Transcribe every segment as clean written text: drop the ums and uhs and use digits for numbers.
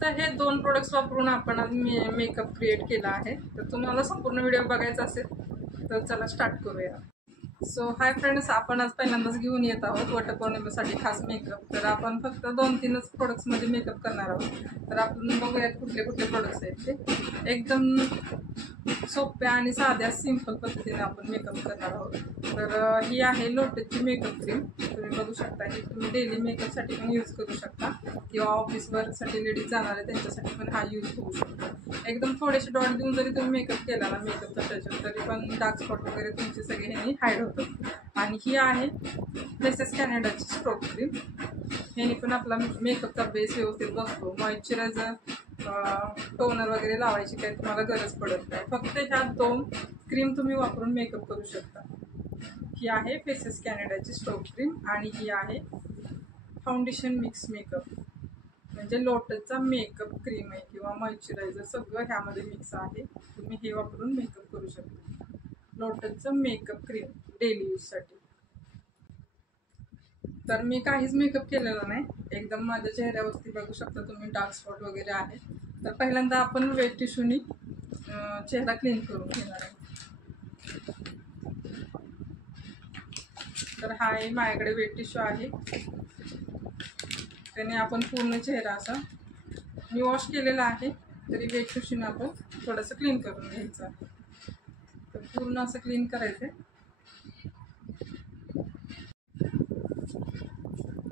फक्त हे 2 प्रोडक्ट्स वापरून आपण आज मेकअप क्रिएट केला आहे. तर तुम्हाला संपूर्ण व्हिडिओ बघायचा असेल तर चला स्टार्ट करूया. सो हाय फ्रेंड्स, आपण आज पहिल्यांदाच घेऊन येत आहोत वटपौर्णिमेसाठी खास मेकअप. तर आपण फक्त 2-3च प्रोडक्ट्समध्ये मेकअप करणार आहोत. तर आपण बघूयात कुठले कुठले प्रोडक्ट्स आहेत ते. एकदम सोप्या आणि साध्या सिंपल पद्धतीने आपण मेकअप करणार आहोत. तर ही आहे लोटसची मेकअप क्रीम. तुम्ही बघू शकता ही तुम्ही डेली मेकअपसाठी पण यूज करू शकता किंवा ऑफिस वर्कसाठी लेडीज जाणार आहे त्यांच्यासाठी पण हा यूज होऊ शकतो. एकदम थोडेसे डॉट देऊन जरी तुम्ही मेकअप केला ना मेकअपचा टच तरी पण डार्क स्पॉट वगैरे तुमचे सगळे ह्यानी हाईड होतं. आणि ही आहे फेसेस कॅनडाची स्ट्रोक क्रीम. ह्यानी पण आपला मेकअपचा बेस व्यवस्थित बसतो. मॉइश्चरायझर टोनर वगैरे लावायची काही तुम्हाला गरज पडत नाही. फक्त ह्या 2 क्रीम तुम्ही वापरून मेकअप करू शकता. ही आहे फेसेस कॅनडाची स्ट्रोक क्रीम आणि ही आहे फाउंडेशन मिक्स मेकअप म्हणजे लोटसचा मेकअप क्रीम आहे किंवा मॉइश्चरायझर सगळं ह्यामध्ये मिक्स आहे. तुम्ही हे वापरून मेकअप करू शकता. लोटसचं मेकअप क्रीम डेली यूजसाठी. तर मी काहीच मेकअप केलेला नाही. एकदम माझ्या चेहऱ्यावरती बघू शकता तुम्ही डार्क स्पॉट वगैरे आहे. तर पहिल्यांदा आपण वेट टिश्यूनी चेहरा क्लीन करून घेणार आहे. तर हा आहे माझ्याकडे वेट टिश्यू आहे. त्याने आपण पूर्ण चेहरा असा मी वॉश केलेला आहे तरी वेट टिश्यूने आपण थोडंसं क्लीन करून घ्यायचं आहे. तर पूर्ण असं क्लीन करायचं आहे.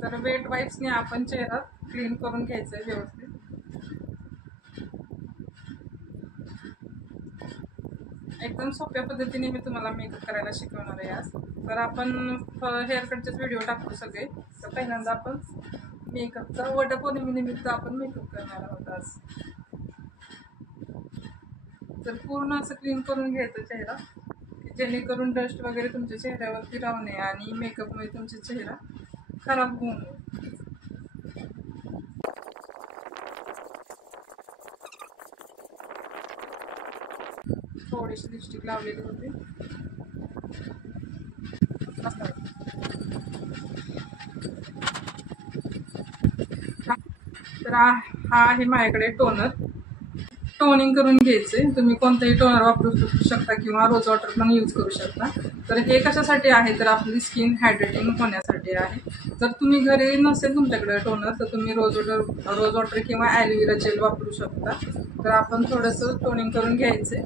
तर वेट वाईप्सने आपण चेहरा क्लीन करून घ्यायचा आहे व्यवस्थित. एकदम सोप्या पद्धतीने मी तुम्हाला मेकअप करायला शिकवणार आहे आज. तर आपण हेअर कटचेच व्हिडिओ टाकतो सगळे. तर पहिल्यांदा आपण मेकअपचा वटपौर्णिमेनिमित्त आपण मेकअप करणार आहोत आज. तर पूर्ण असं क्लीन करून घ्यायचं चेहरा जेणेकरून डस्ट वगैरे तुमच्या चेहऱ्यावरती राहू नये आणि मेकअपमुळे तुमचा चेहरा खराब होऊ नये. थोडीशी लिपस्टिक लावलेली होती. तर हा आहे माझ्याकडे टोनर. टोनिंग करून घ्यायचे. तुम्ही कोणताही टोनर वापरू शकता किंवा रोज वॉटर पण यूज करू शकता. तर हे कशासाठी आहे तर आपली स्किन हायड्रेटिंग होण्यासाठी आहे. जर तुम्ही घरी नसेल तुमच्याकडे टोनर तर तुम्ही रोज वॉटर किंवा ॲलोवेरा जेल वापरू शकता. तर आपण थोडंसं टोनिंग करून घ्यायचे.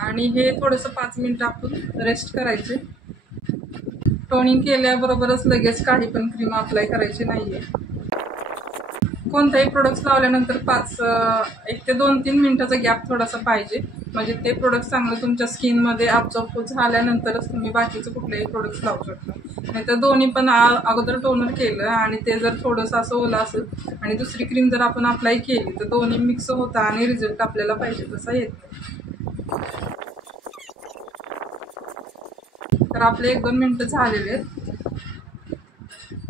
आणि हे थोडंसं 5 मिनिटं आपण रेस्ट करायचे. टोनिंग केल्याबरोबरच लगेच काही पण क्रीम अप्लाय करायची नाहीये. कोणताही प्रोडक्ट्स लावल्यानंतर 1 ते 2-3 मिनिटाचा गॅप थोडासा पाहिजे. म्हणजे ते प्रोडक्ट चांगलं तुमच्या स्किनमध्ये ॲब्झॉर्ब झाल्यानंतरच तुम्ही बाकीचं कुठलेही प्रोडक्ट्स लावू शकता. नाहीतर दोन्ही पण अगोदर टोनर केलं आणि ते जर थोडंसं असं ओलं असेल आणि दुसरी क्रीम जर आपण अप्लाय केली तर दोन्ही मिक्स होतं आणि रिझल्ट आपल्याला पाहिजे तसा येत नाही. तर आपले 1-2 मिनिटं झालेले आहेत.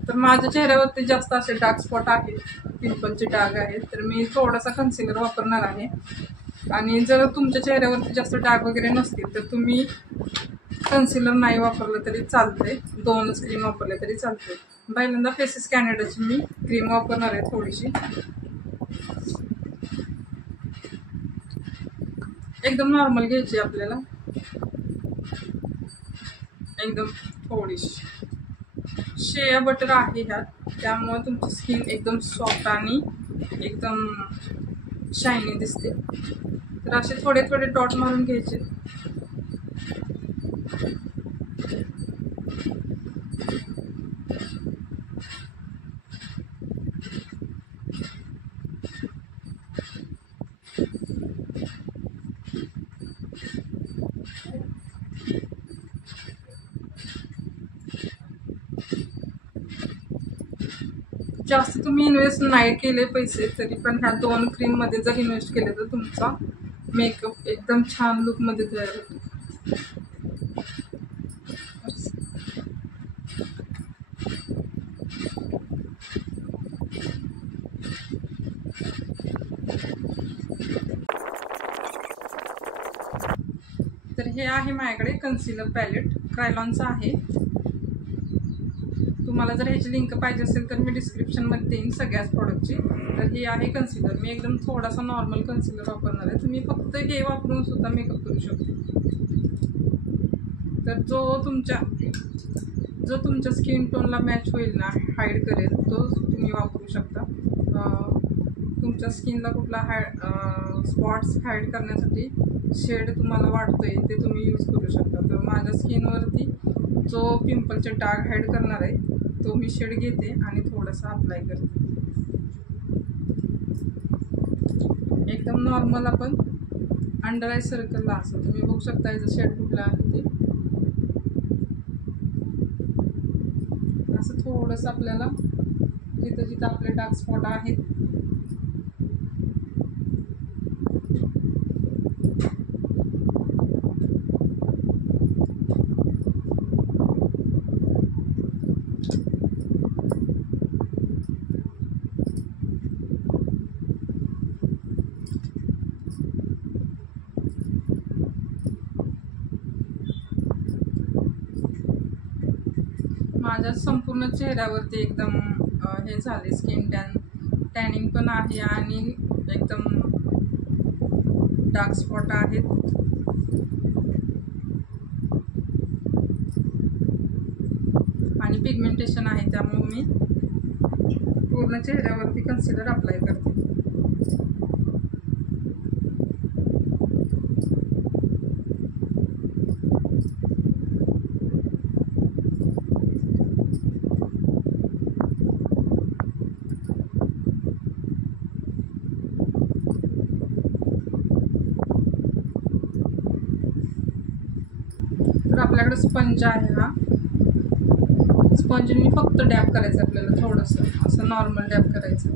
तर माझ्या चेहऱ्यावरती जास्त असे डार्क स्पॉट आहेत, पिंपलचे डाग आहेत. तर मी थोडासा कन्सिलर वापरणार आहे. आणि जर तुमच्या चेहऱ्यावरती जास्त डाग वगैरे नसतील तर तुम्ही कन्सिलर नाही वापरलं तरी चालते. 2च क्रीम वापरले तरी चालते. पहिल्यांदा फेसेस कॅनडाची मी क्रीम वापरणार आहे थोडीशी. एकदम नॉर्मल घ्यायची आपल्याला. एकदम थोडीशी शेया बटर आहे ह्यात. त्यामुळे तुमची स्किन एकदम सॉफ्ट आणि एकदम शायनी दिसते. तर असे थोडे थोडे डॉट मारून घ्यायचे. जास्त तुम्ही इन्व्हेस्ट नाही केले पैसे तरी पण ह्या 2 क्रीममध्ये जर इन्व्हेस्ट केले तर तुमचा मेकअप एकदम छान लुकमध्ये तयार होतो. तर हे आहे माझ्याकडे कन्सिलर पॅलेट, क्रायलॉनचं आहे. तुम्हाला जर ह्याची लिंक पाहिजे असेल तर मी डिस्क्रिप्शनमध्ये देईन सगळ्याच प्रोडक्टची. तर हे आहे कन्सिलर. मी एकदम थोडासा नॉर्मल कन्सिलर वापरणार आहे. तुम्ही फक्त हे वापरून सुद्धा मेकअप करू शकता. तर जो तुमच्या स्किन टोनला मॅच होईल ना, हाईड करेल, तो तुम्ही वापरू शकता. तुमच्या स्किनला कुठला स्पॉट्स हाईड करण्यासाठी शेड तुम्हाला वाटतोय ते तुम्ही यूज करू शकता. तर माझ्या स्किनवरती जो पिंपलचे डाग हाईड करणार आहे तो मी शेड घेते आणि थोडंसं अप्लाय करते. एकदम नॉर्मल आपण अंडर आय सर्कलला असं तुम्ही बघू शकता याचं शेड कुठलं आहे ते. असं थोडंसं आपल्याला जिथं जिथं आपले डार्क स्पॉट आहेत माझ्या संपूर्ण चेहऱ्यावरती एकदम हे झाले स्किन टॅनिंग पण आहे आणि एकदम डार्क स्पॉट आहेत. आणि पिगमेंटेशन आहे, त्यामुळे मी पूर्ण चेहऱ्यावरती कन्सिलर अप्लाय करते. तर आपल्याकडे स्पंज आहे. हा स्पंजनी फक्त डॅप करायचं आपल्याला, थोडंसं असं नॉर्मल डॅप करायचं.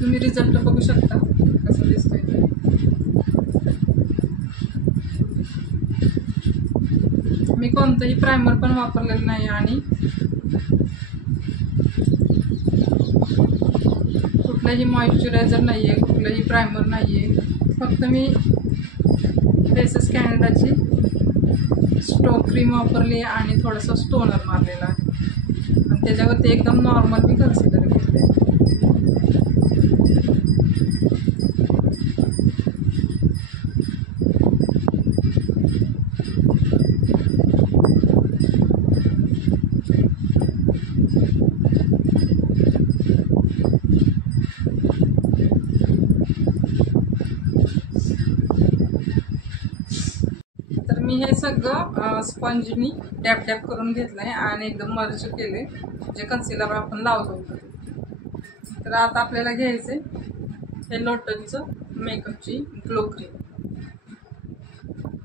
तुम्ही रिझल्ट बघू शकता कसं दिसतोय. मी कोणतंही प्रायमर पण वापरलेलं नाही आणि कुठलंही मॉइश्चरायझर नाही आहे, कुठलंही प्रायमर नाही आहे. फक्त मी फेसेस कॅनडाची स्टोक क्रीम वापरली आहे आणि थोडंसं स्टोनर मारलेला आहे आणि त्याच्यावरती एकदम नॉर्मल मी कन्सिलर घेतले. मी हे सगळं स्पंजनी डॅप डॅप करून घेतलंय आणि एकदम मर्ज केले जे कन्सिलर आपण लावलं होतं. तर आता आपल्याला घ्यायचे हे लोटसचं मेकअपची ग्लो क्रीम.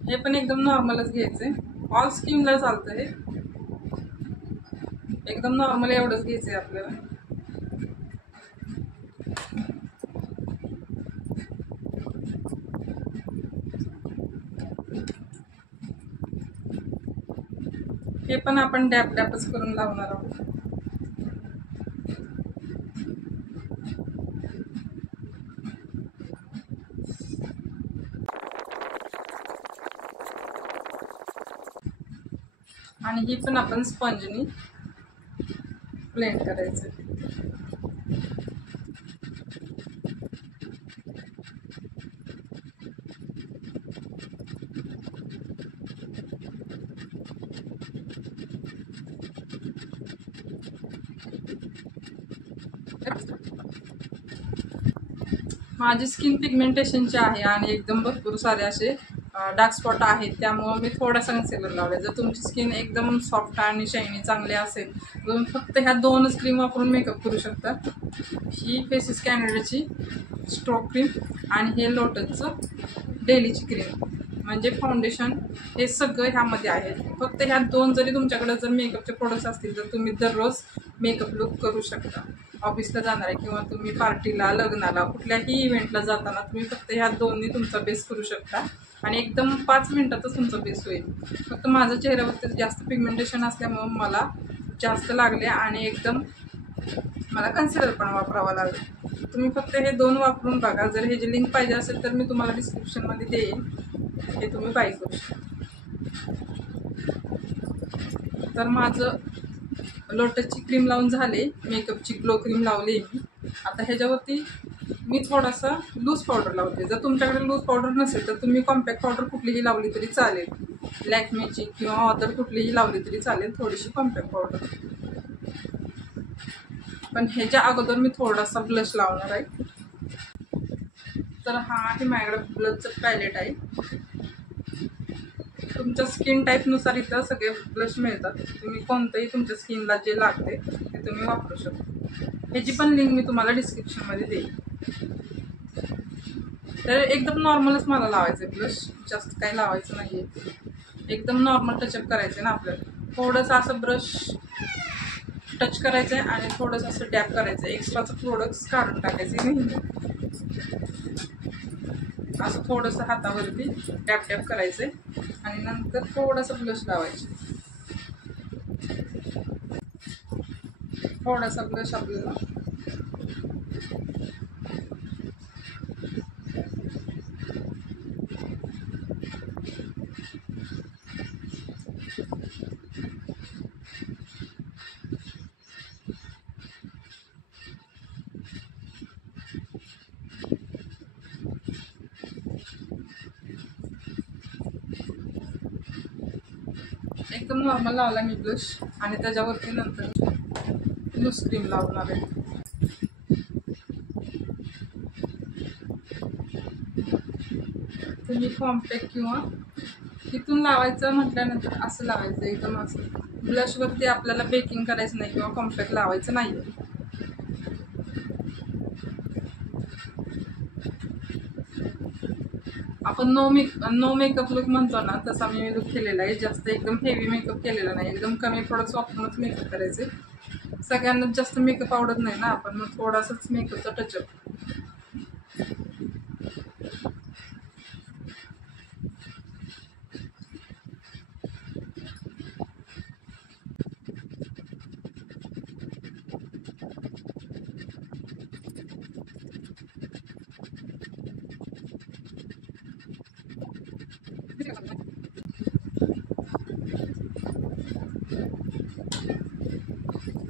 हे पण एकदम नॉर्मलच घ्यायचे, ऑल स्किनला चालतं. हे एकदम नॉर्मल एवढंच घ्यायचंय आपल्याला. हे पण आपण डॅप डॅपच करून लावणार आहोत. आणि ही पण आपण स्पंजनी ब्लेंड करायचं. माझी स्किन पिगमेंटेशनची आहे आणि एकदम भरपूर सारे असे डार्क स्पॉट आहेत, त्यामुळे मी थोडासा कन्सिलर लावले. जर तुमची स्किन एकदम सॉफ्ट आणि शायनी चांगली असेल तर तुम्ही फक्त ह्या 2च क्रीम वापरून मेकअप करू शकता. ही फेसेस कॅनडाची स्ट्रोक क्रीम आणि हे लोटसचं डेलीची क्रीम. म्हणजे फाउंडेशन हे सगळं ह्यामध्ये आहे. फक्त ह्या 2 जरी तुमच्याकडे जर मेकअपचे प्रोडक्ट्स असतील तर तुम्ही दररोज मेकअप लुक करू शकता. ऑफिसला जाणार आहे किंवा तुम्ही पार्टीला, लग्नाला, कुठल्याही इव्हेंटला जाताना तुम्ही फक्त ह्या 2नी तुमचा बेस करू शकता आणि एकदम 5 मिनिटातच तुमचा बेस होईल. फक्त माझ्या चेहऱ्यावरती जास्त पिगमेंटेशन असल्यामुळं मला जास्त लागले आणि एकदम मला कन्सिलर पण वापरावा लागेल. तुम्ही फक्त हे 2 वापरून बघा. जर ह्याची लिंक पाहिजे असेल तर मी तुम्हाला डिस्क्रिप्शनमध्ये देईन, हे तुम्ही बाय करू शकता. तर माझं लोटसची क्रीम लावून झाले, मेकअपची ग्लो क्रीम लावली मी. आता ह्याच्यावरती मी थोडासा लूज पावडर लावते. जर तुमच्याकडे लूज पावडर नसेल तर तुम्ही कॉम्पॅक्ट पावडर कुठलीही लावली तरी चालेल, लॅक्मेची किंवा अदर कुठलीही लावली तरी चालेल, थोडीशी कॉम्पॅक्ट पावडर. पण ह्याच्या अगोदर मी थोडासा ब्लश लावणार आहे. तर हा आहे माझ्याकडे ब्लशचं पॅलेट आहे. तुमच्या स्किन टाईपनुसार इथं सगळे ब्लश मिळतात. तुम्ही कोणतंही तुमच्या स्किनला जे लागते ते तुम्ही वापरू शकता. ह्याची पण लिंक मी तुम्हाला डिस्क्रिप्शनमध्ये देईन. तर एकदम नॉर्मलच मला लावायचं आहे ब्लश, जास्त काही लावायचं नाही आहे. एकदम नॉर्मल टचअप करायचं आहे ना आपल्याला. थोडंसं असं ब्रश टच करायचं आहे आणि थोडंसं असं डॅप करायचं आहे. एक्स्ट्राचं प्रोडक्ट्स काढून टाकायचे नाही. असं थोडंसं हातावरती टॅप टॅप करायचं आहे आणि नंतर थोडंसं ब्लश लावायचं. थोडासा ब्लश आपल्याला एकदम नॉर्मल लावला मी ब्लश आणि त्याच्यावरती नंतर लूज क्रीम लावणार आहे. तुम्ही कॉम्पॅक्ट किंवा तिथून लावायचं म्हटल्यानंतर असं लावायचं, एकदम असं. ब्लशवरती आपल्याला बेकिंग करायचं नाही किंवा कॉम्पॅक्ट लावायचं नाही. आपण नो मेकअप लुक म्हणतो ना, तसा मी लुक केलेला आहे. जास्त एकदम हेवी मेकअप केलेला नाही. एकदम कमी प्रोडक्ट्स वापरूनच मेकअप करायचे. सगळ्यांनाच जास्त मेकअप आवडत नाही ना, आपण मग थोडासाच मेकअपचा टचअप.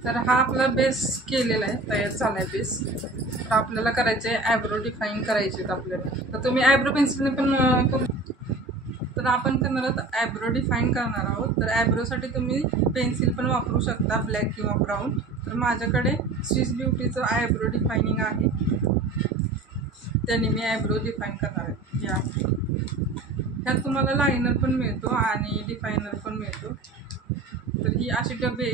तर हा आपला बेस केलेला आहे, तयार झाला आहे बेस. तर आपल्याला करायचे आहे आयब्रो डिफाईन करायचे आहेत आपल्याला. तर तुम्ही आयब्रो पेन्सिलने पण करू. तर आपण करणार आहोत आयब्रो डिफाईन करणार आहोत. तर आयब्रोसाठी तुम्ही पेन्सिल पण वापरू शकता, ब्लॅक किंवा ब्राऊन. तर माझ्याकडे स्विस ब्युटीचं आयब्रो डिफायनिंग आहे, त्याने मी आयब्रो डिफाईन करणार आहे. ह्यात तुम्हाला लायनर पण मिळतो आणि डिफायनर पण मिळतो. तर ही अशी डबे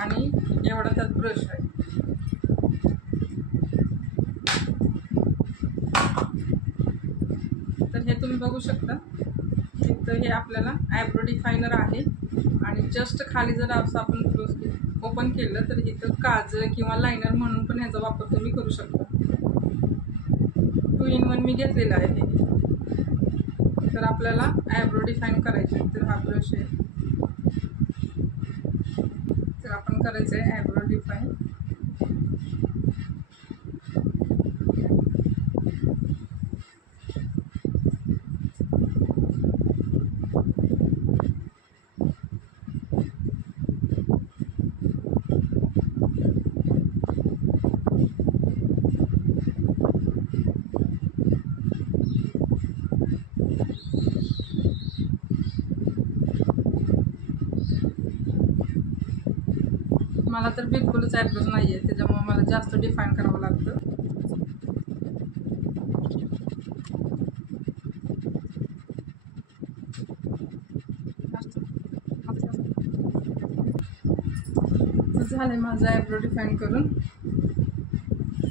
आणि एवढा त्यात ब्रश आहे. तर हे तुम्ही बघू शकता. तर हे आपल्याला आयब्रो डिफायनर आहे आणि जस्ट खाली जर असं आपण क्लोज ओपन केलं तर इथं काजळ किंवा लायनर म्हणून पण ह्याचा वापर तुम्ही करू शकता. 2 in 1 मी घेतलेला आहे हे. तर आपल्याला आयब्रो डिफाईन करायचे. तर हा ब्रश आहे. तर आपण करायचं आहे आयब्रो डिफाईन. मला तर बिलकुलच आयब्रोज नाही आहे, त्याच्यामुळे मला जास्त डिफाईन करावं लागतं. झालं आहे माझं आयब्रो डिफाईन करून.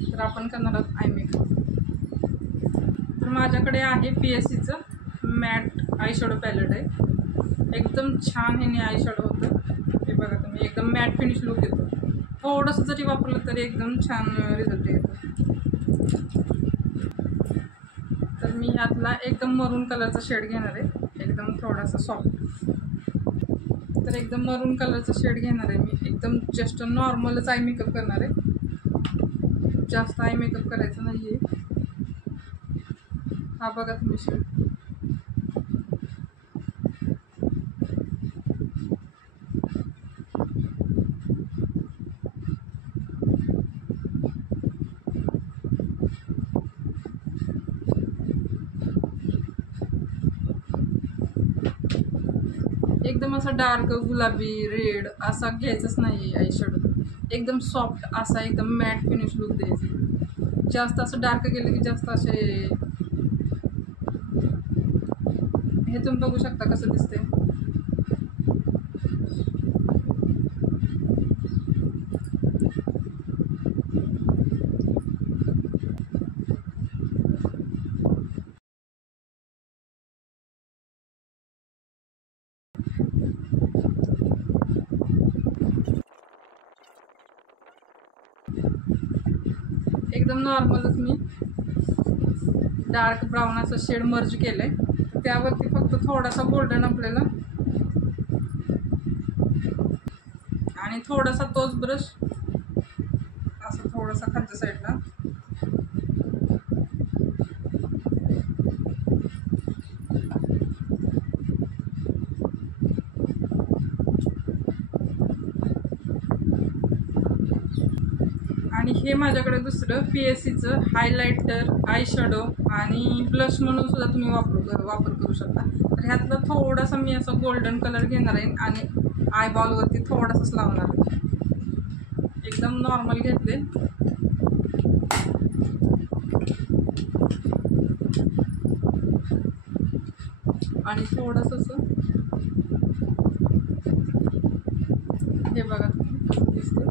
तर आपण करणार आहोत आय मेकअप. तर माझ्याकडे आहे PSCचं मॅट आय शॅडो पॅलेट आहे. एकदम छान ह्याने आय शॅडो होतं. हे बघा तुम्ही, एकदम मॅट फिनिश लुक येतो. थोडंसं जरी वापरलं तरी एकदम छान रिझल्ट येतो. तर मी ह्यातला एकदम मरून कलरचा शेड घेणार आहे, एकदम थोडासा सॉफ्ट. तर एकदम मरून कलरचा शेड घेणार आहे मी. एकदम जस्ट नॉर्मलच आय मेकअप करणार आहे, जास्त आय मेकअप करायचं नाही आहे. हा बघा तुम्ही शेड. एकदम असा डार्क गुलाबी रेड असा घ्यायचाच नाही आय शॅडो. एकदम सॉफ्ट असा एकदम मॅट फिनिश लुक द्यायचं. जास्त असं डार्क गेलं की जास्त असे, हे तुम्ही बघू शकता कसं दिसते. एकदम नॉर्मलच मी डार्क ब्राऊन असं शेड मर्ज केलंय. त्यावरती फक्त थोडासा गोल्डन आपल्याला आणि थोडासा तोच ब्रश असं थोडासा खालच्या साईडला आणि हे माझ्याकडे दुसरं PSCचं हायलायटर आय शॅडो आणि ब्लश म्हणून सुद्धा तुम्ही वापर करू शकता. तर ह्यातला थोडासा मी असं गोल्डन कलर घेणार आहे आणि आयबॉलवरती थोडासाच लावणार आहे. एकदम नॉर्मल घेतले आणि थोडंसं असं, हे बघा तुम्ही दिसते.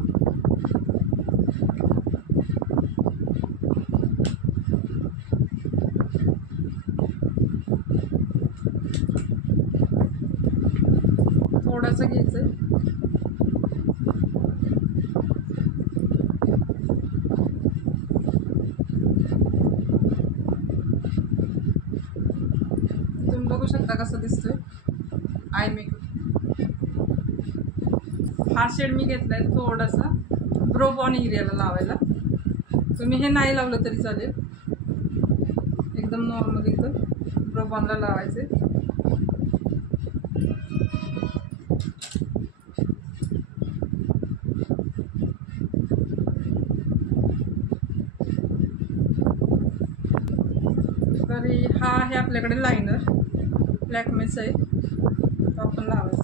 थोडासा घ्यायचं तुम्ही बघू शकता कसं दिसतोय आय मेकअप. हा शेड मी घेतलाय थोडासा ब्रोबॉन एरियाला लावायला. तुम्ही हे नाही लावलं तरी चालेल, एकदम नॉर्मल इथं ब्रोबॉनला लावायचे. तरी हा आहे आपल्याकडे लायनर लॅक्मेचा आहे, तो आपण लावायचा.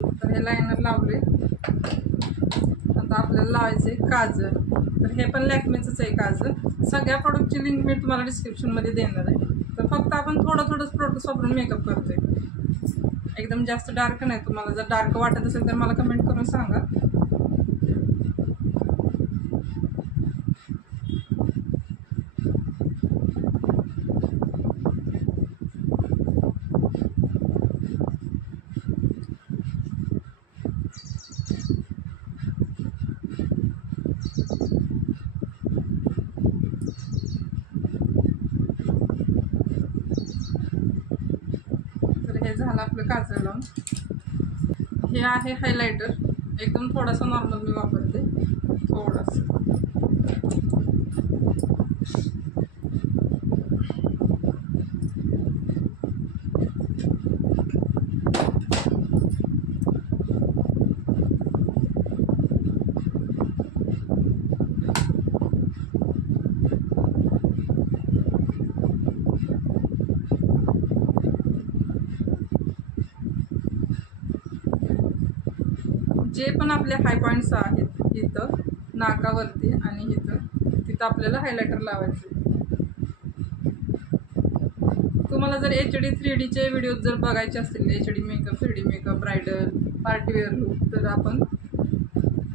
तर हे लायनर लावले. आता आपल्याला लावायचे काजल. तर हे पण लॅक्मेचंच आहे काजल. सगळ्या प्रोडक्टची लिंक मी तुम्हाला डिस्क्रिप्शनमध्ये देणार आहे. तर फक्त आपण थोडंच प्रोडक्ट वापरून मेकअप करतोय, एकदम जास्त डार्क नाही. तुम्हाला जर डार्क वाटत असेल तर मला कमेंट करून सांगा. हे झालं आपलं काजळ लावून. हे आहे हायलायटर, एकदम थोडासा नॉर्मल मी वापरते, थोडासा. जे पण आपले हाय पॉईंट्स आहेत इथं नाकावरती आणि तिथं आपल्याला हायलायटर लावायचे. तुम्हाला जर HD 3Dचे व्हिडिओज जर बघायचे असतील, HD makeup, 3D makeup, bridal, partywear look, तर आपण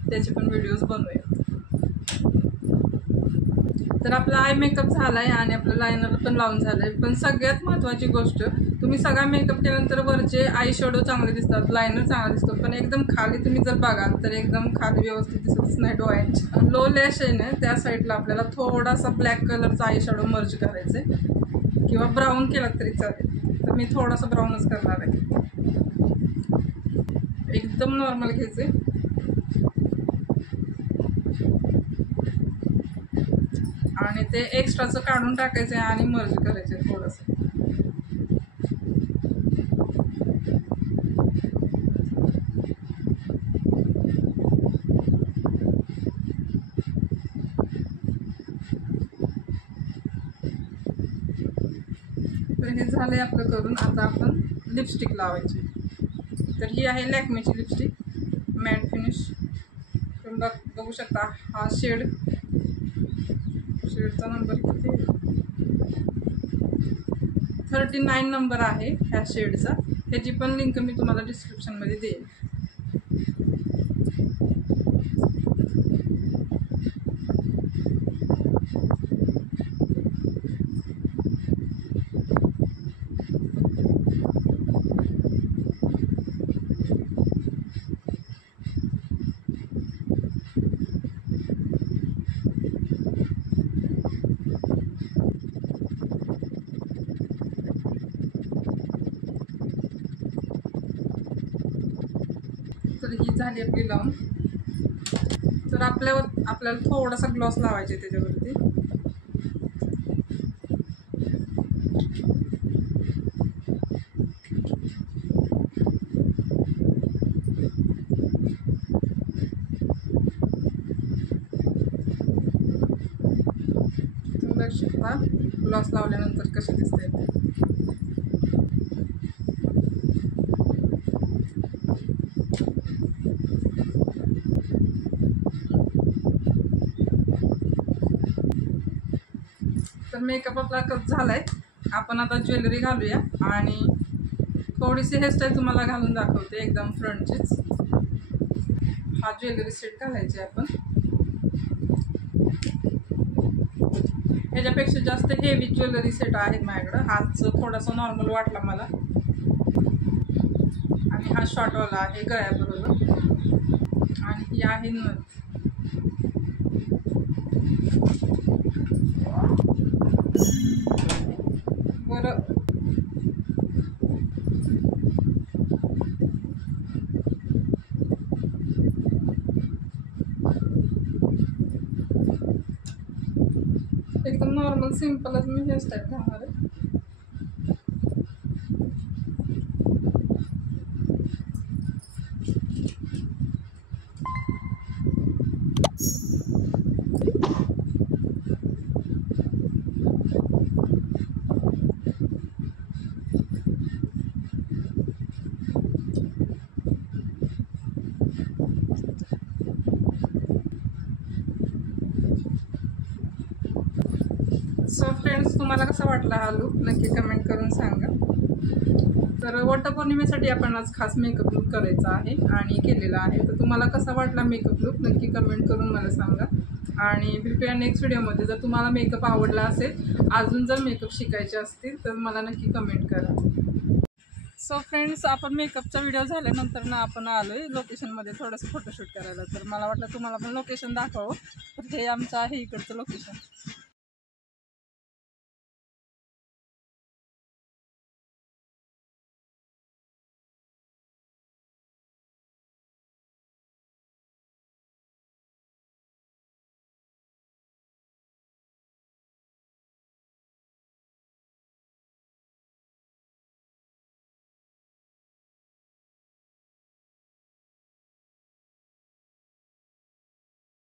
त्याचे पण व्हिडिओज बनवूयात. तर आपला आय मेकअप झाला आहे आणि आपलं लायनर पण लावून झालं आहे. पण सगळ्यात महत्त्वाची गोष्ट, तुम्ही सगळा मेकअप केल्यानंतर वरचे आय शॅडो चांगले दिसतात, लायनर चांगला दिसतो, पण एकदम खाली तुम्ही जर बघाल तर एकदम खाली व्यवस्थित दिसतच नाही डोळ्यांच्या. लो लॅश आहे ना, त्या साईडला आपल्याला थोडासा ब्लॅक कलरचा आय शॅडो मर्ज करायचा आहे किंवा ब्राऊन केला तरी चालेल. तर मी थोडासा ब्राऊनच करणार आहे. एकदम नॉर्मल घ्यायचे आणि ते एक्स्ट्राचं काढून टाकायचं आहे आणि मर्ज करायचे थोडंसं. तर हे झालंय आपलं करून. आता आपण लिपस्टिक लावायची. तर ही आहे लॅक्मेची लिपस्टिक, मॅट फिनिश. तुम्ही बघू शकता हा शेडचा नंबर किती, 39 नंबर आहे ह्या शेडचा. ह्याची पण लिंक मी तुम्हाला डिस्क्रिप्शनमध्ये देईन. तर ही झाली आपली लावून. तर आपल्याला थोडासा ग्लॉस लावायचे त्याच्यावरती. तुम्ही बघू शकता ग्लॉस लावल्यानंतर कसे दिसते. तर मेकअप आपला कप झालाय. आपण आता ज्वेलरी घालूया आणि थोडीशी हेअरस्टाईल तुम्हाला घालून दाखवते, एकदम फ्रंटचीच. हा ज्वेलरी सेट घालायचे आपण. ह्याच्यापेक्षा जास्त हेवी ज्वेलरी सेट आहेत माझ्याकडं. हाच थोडासा नॉर्मल वाटला मला. आणि हा शॉर्टवाला आहे गळ्याबरोबर. आणि ही आहे नथ. बरं, एकदम नॉर्मल सिंपलच मी हेअरस्टाईल घालणार आहे. सो फ्रेंड्स, तुम्हाला कसा वाटला हा लुक नक्की कमेंट करून सांगा. तर वटपौर्णिमेसाठी आपण आज खास मेकअप लुक करायचा आहे आणि केलेला आहे. तर तुम्हाला कसा वाटला मेकअप लुक नक्की कमेंट करून मला सांगा. आणि भेटूया नेक्स्ट व्हिडिओमध्ये. जर तुम्हाला मेकअप आवडला असेल, अजून जर मेकअप शिकायचे असतील तर मला नक्की कमेंट करा. सो फ्रेंड्स, आपण मेकअपचा व्हिडिओ झाल्यानंतर ना आपण आलो आहे लोकेशनमध्ये थोडंसं फोटोशूट करायला. तर मला वाटलं तुम्हाला पण लोकेशन दाखवावं. तर हे आमचं आहे इकडचं लोकेशन.